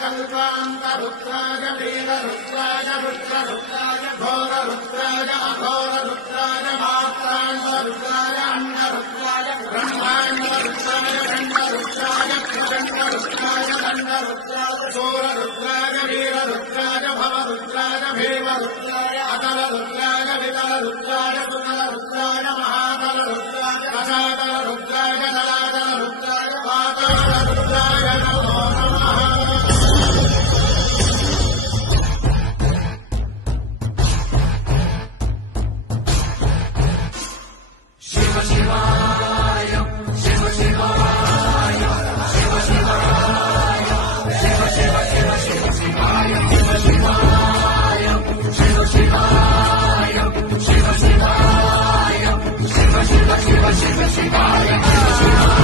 कल्पान्तरुद्राय वीररुद्राय रुद्ररुद्राय घोररुद्राय अघोररुद्राय मात्रान्तरुद्राय अन्नरुद्राय ब्रह्माण्डरुद्राय खण्डरुद्राय प्रचण्डरुद्राय दण्डरुद्राय शूररुद्राय वीररुद्राय भवरुद्राय भीमरुद्राय अतलरुद्राय वितलरुद्राय सुतलरुद्राय महातलरुद्राय रसातलरुद्राय जलातलरुद्राय पातलरुद्राय नमो नमः। शिव शिवाय शिव शिवाय शिव शिवाय शिव शिव शिव शिव शिवाय शिव शिवाय शिव शिवाय शिव शिवाय शिव शिव शिव शिव शिवाय शिव शिवाय